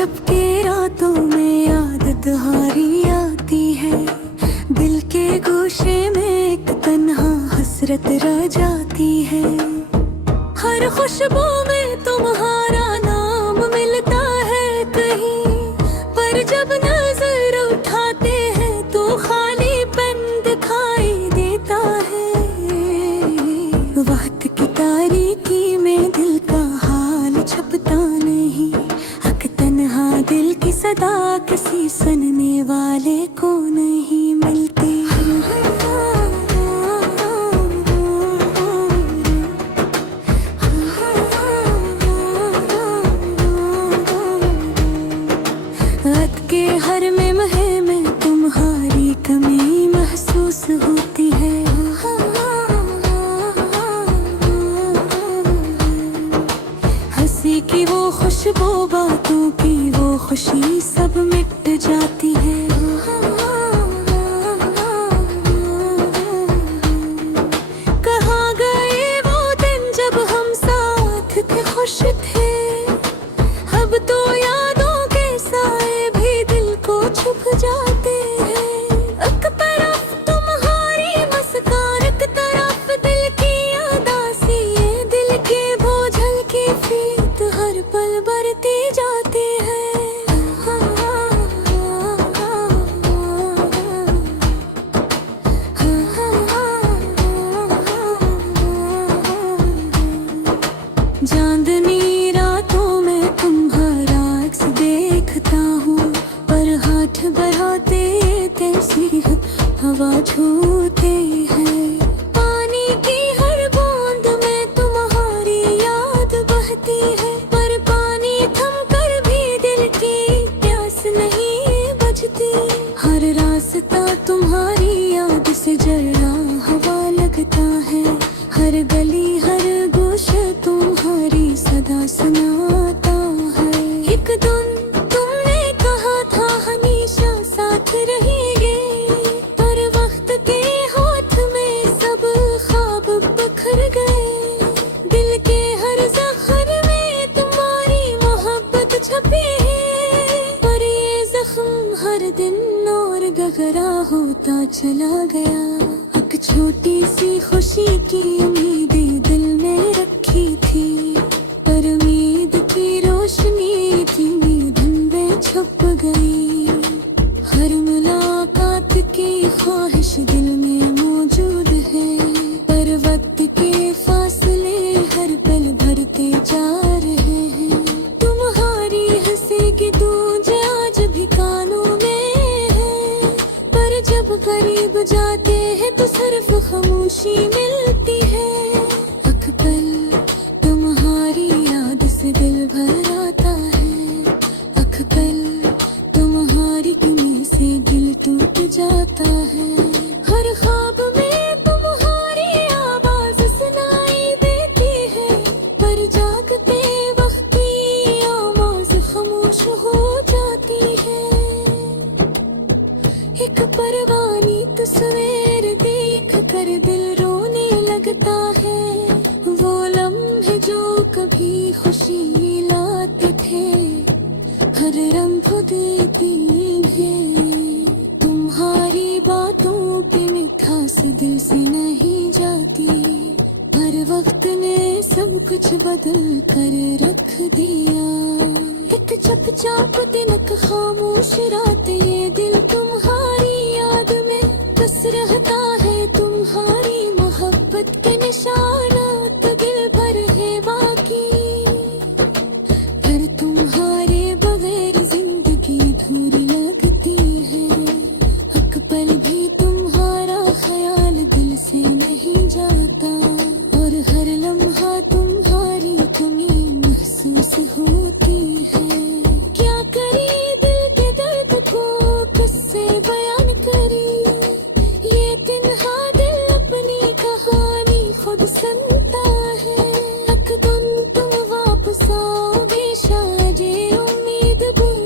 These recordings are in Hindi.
जब के रातों में याद तुम्हारी आती है, दिल के गोशे में एक तन्हा हसरत रह जाती है। हर खुशबू में तुम्हारा नाम मिलता है कहीं, पर जब नजर उठाते हैं तो खालीपन दिखाई देता है। वक्त की तारीकी में दिल का हाल छपता नहीं, हक तन्हा दिल की सदा किसी सुनने वाले को नहीं मिलती। रात के हर लम्हे में तुम्हारी कमी महसूस होती है। हंसी की वो खुशबू, बातों की वो खुशी सब मिट जाती है। कहाँ गए वो दिन जब हम साथ थे, खुश थे। अब तो यादों के साए भी दिल को छुप जाते हैं। एक तरफ तुम्हारी मुस्कान, एक तरफ दिल की उदासी, ये दिल के बोझल की फीत हर पल बढ़ती जाती है। चांदनी रातों में तुम्हारा अक्स देखता हूँ, पर हाथ बढ़ाते तैसी हवा छूते हैं। पानी की हर बूंद में तुम्हारी याद बहती है, पर पानी थम कर भी दिल की प्यास नहीं बुझती। हर रास्ता तुम्हारी याद से जड़ा हवा लगता है, हर गली हर गोशा तुम्हारी सदा सुनाता है। एक दिन तुमने कहा था हमेशा साथ रहेंगे, पर वक्त के हाथ में सब ख्वाब बिखर गए। दिल के हर जख्म में तुम्हारी मोहब्बत छपी है, पर ये जख्म हर दिन और गहरा होता चला गया। एक छोटी सी खुशी की उम्मीदें दिल में रखी थी, पर उम्मीद की रोशनी धीमी धुन में छुप गई। हर मुलाकात की ख्वाहिश दिल में मौजूद है, पर वक्त के फासले हर पल भरते जा रहे हैं। तुम्हारी हंसी की गूंज आज भी कानों में है, पर जब करीब जाते हैं तो सिर्फ खामोशी मिलती है। एक पल तुम्हारी याद से दिल भर आता है, एक पल तुम्हारी कमी से दिल टूट जाता है। हर ख्वाब में तुम्हारी आवाज सुनाई देती है, पर जागते वक्त की आवाज खामोश हो जाती है। एक परवानी तस्वीर देख कर दिल रोने लगता है, वो लम्हे जो कभी खुशी लाते थे, हर रंग देती है। तुम्हारी बातों की मिठास दिल से नहीं जाती, हर वक्त ने सब कुछ बदल कर रख दिया। एक चुपचाप दिन, एक खामोश रात, ये दिल तुम्हारी याद में बस रहता है। तुम्हारी मोहब्बत के निशानात दिल भर है बाकी, पर तुम्हारे बगैर जिंदगी अधूरी लगती है। एक पल भी तुम्हारा ख्याल दिल से नहीं जाता, और हर लम्हा तुम्हारी कमी महसूस होती है। क्या करी दिल के दर्द को किससे बयान करी, ये तन्हा दिल अपनी कहानी खुद सुनता है। एक दिन तुम वापस आओगे शायद ये उम्मीद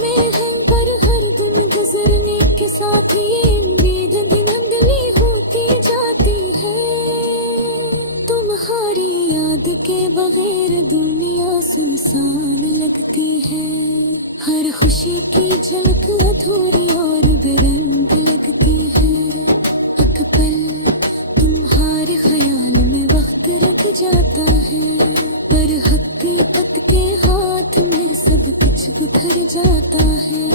में है, पर हर दिन गुजरने के साथ ये उम्मीद धुंधली होती जाती है। तुम्हारी याद के बगैर दुनिया सुनसान लगती है। हर खुशी की झलक अधूरी और बेरंग लगती है। एक पल तुम्हारे ख्याल में वक्त रुक जाता है, पर हकीकत के हाथ में सब कुछ बिखर जाता है।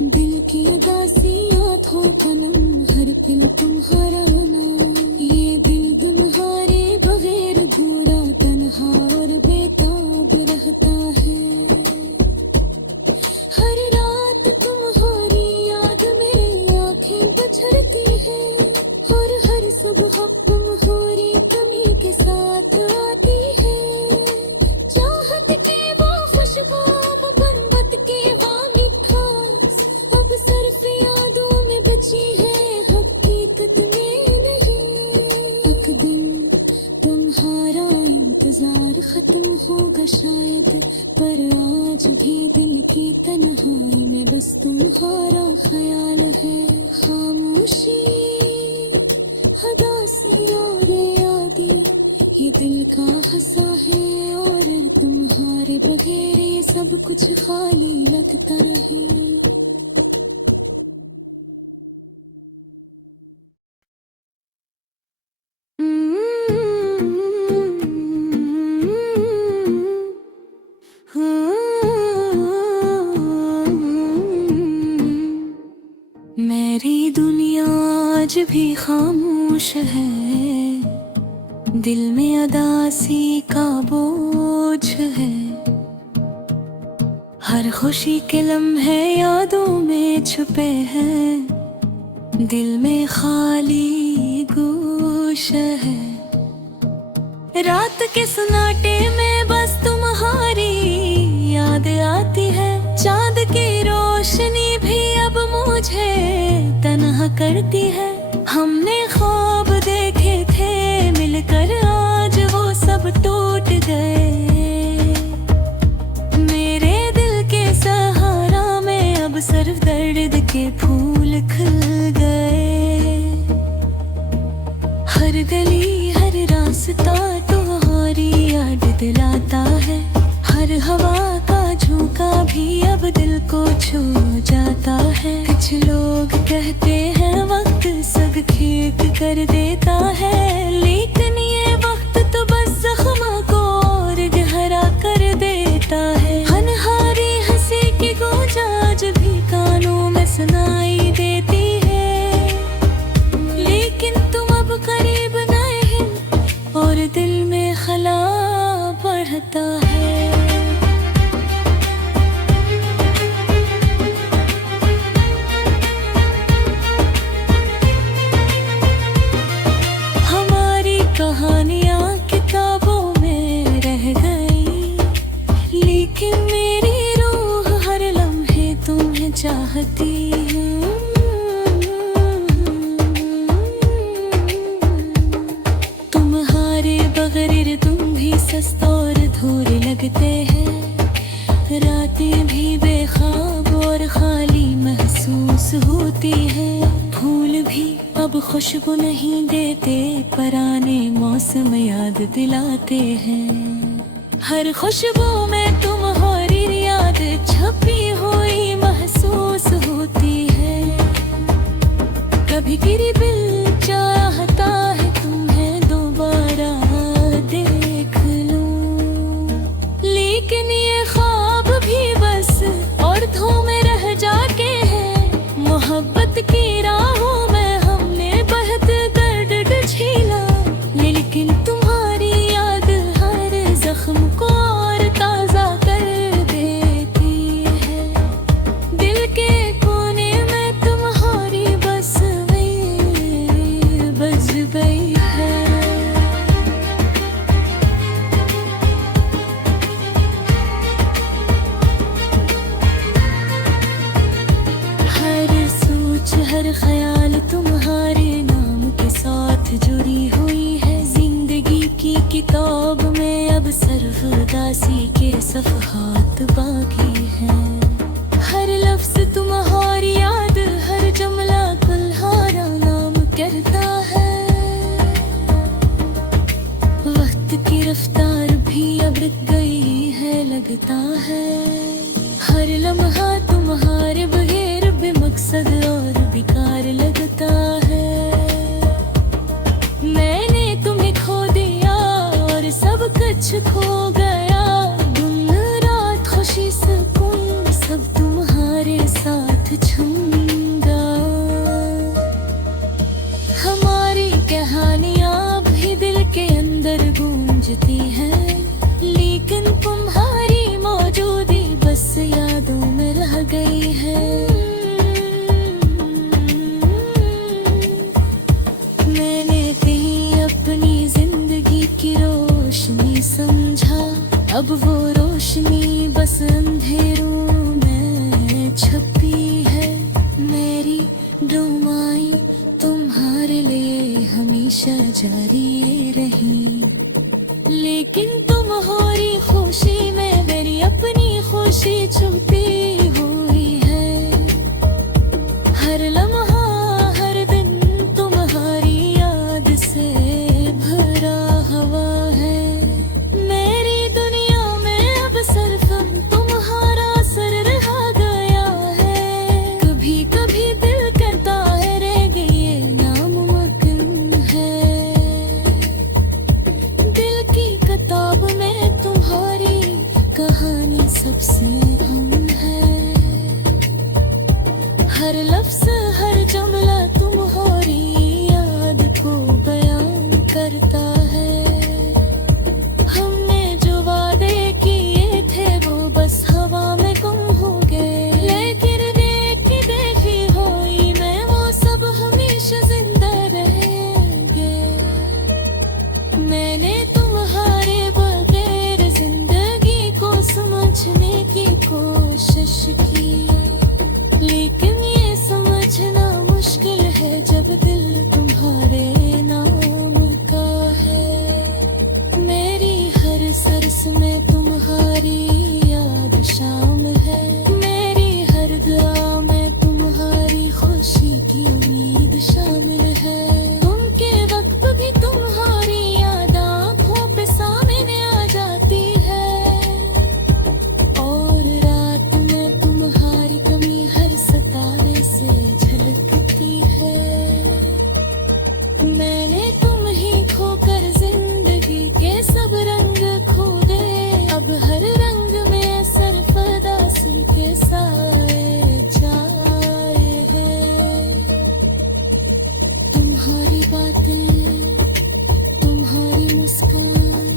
दिल की उदासियां थो पनम, हर पल तुम्हारा नाम। ये दिल तुम्हारे बगैर अधूरा, तन्हा और बेताब रहता है। हर रात तुम्हारी याद में आंखें बछड़ती है, और हर सुबह तुम्हारी कमी के साथ आती है। चाहत के वो खुशबू, मोहब्बत के वो मिठास, अब सिर्फ यादों में बची है, हकीकत में नहीं। एक दिन तुम्हारा इंतजार खत्म होगा शायद, पर आज भी दिल की तन्हाई में बस तुम्हारा ख्याल है। खामोशी, उदासी और यादी, ये दिल का हंसा है, और तुम्हारे बगैर ये सब कुछ खाली लगता रहे। मेरी दुनिया आज भी खामोश है, दिल में उदासी का बोझ है। हर खुशी के लम्हे यादों में छुपे हैं, दिल में खाली गोश है। रात के सन्नाटे में बस तुम्हारी याद आती है। चांद की रोशनी भी अब मुझे तन्हा करती है। हमने ख्वाब देखे थे मिलकर, आज वो सब टूट गए। मेरे दिल के सहारा में अब सिर्फ दर्द के फूल खिल गए। हर गली हर रास्ता तुम्हारी याद दिलाता है। हर हवा का झोंका भी अब दिल को छू जाता है। कुछ लोग कहते हैं वक्त सब ठीक कर देता है, लेकिन ये वक्त तो बस जख्म को और गहरा कर देता है। अनहारी हंसी की गूंज आज भी कानों में सुनाई देती है, लेकिन तुम अब करीब नहीं और दिल में खला बढ़ता है। कहानियाँ किताबों में रह गई, लेकिन मेरी रूह हर लम्हे तुम्हें चाहती है। तुम्हारे बगैर तुम भी सस्त और अधूरे लगते हैं। रातें भी बेख्वाब और खाली महसूस होती है। फूल भी अब खुशबू नहीं देते, पुराने मौसम याद दिलाते हैं। हर खुशबू में तुम्हारी याद छपी हुई महसूस होती है। कभी गिरी दिल चाहता है तुम्हें दोबारा देख लूं, लेकिन ये ख्वाब भी बस औरतों में रह जाके हैं। मोहब्बत की राहों में लेकिन तुम्हारी याद हर जख्म को और ताज़ा कर देती है। दिल के कोने में तुम्हारी बस गई है। हर सोच हर ख्याल तुम्हारे नाम के साथ जुड़ी हुई है। की किताब में अब सिर्फ उदासी के सफ़हात बाकी हैं। हर लफ्ज़ तुम्हारी याद, हर जुमला तुम्हारा नाम करता है। वक्त की रफ्तार लगता है। हर लम्हा तुम्हारे बगैर बेमकसद और बेकार लगता है। मैंने तुम्हें खो दिया और सब कुछ खो गया। दिन रात खुशी सुकून सब तुम्हारे साथ छूंगा। हमारी कहानियाँ भी दिल के अंदर गूंजती हैं, लेकिन तुम्हारी मौजूदी बस यादों में रह गई है। मैंने कहीं अपनी जिंदगी की रोशनी समझा, अब वो रोशनी बस अंधेरों में छपी है। मेरी डुमाई तुम्हारे लिए हमेशा जारी रही, लेकिन तुम्हारी खुशी में मेरी अपनी खुशी छुपी हुई है। हर लम्हा हर दिन तुम्हारी याद से भरा हुआ है। मेरी दुनिया में अब सिर्फ तुम्हारा असर रह गया है। कभी कभी दिल कहता है रह गई ये नामुमकिन है। दिल की किताब में तुम्हारी कहानी सबसे अहम है। हर लफ्ज हर जुमला तुम्हारी याद को बयान करता है। हमने जो वादे किए थे वो बस हवा में गुम हो गए, लेकिन देखी हुई मैं वो सब हमेशा जिंदा रहेंगे। मैंने तुम्हारे बगैर जिंदगी को समझने की कोशिश की, लेकिन ये समझना मुश्किल है जब दिल तुम्हारे नाम का है। मेरी हर सरस में तुम्हारी याद शामिल है। मेरी हर दुआ में तुम्हारी खुशी की उम्मीद शामिल है। तुम के वक्त भी तुम्हारी याद आँखों पे सामने आ जाती है, और रात में तुम्हारी कमी हर सितारे से झलकती है। मैंने तुम ही खोकर जिंदगी के सब रंग खो दे, अब हर रंग में सरफदा सुन के साए छाए हैं। तुम्हारी बातें, तुम्हारी मुस्कान,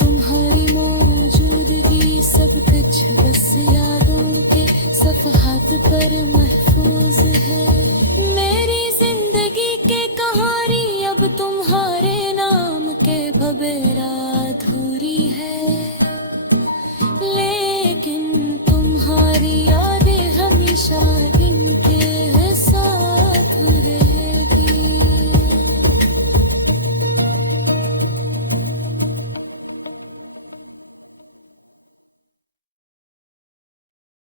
तुम्हारी मौजूदगी सब कुछ बस यादों के सफ़हात पर महफूज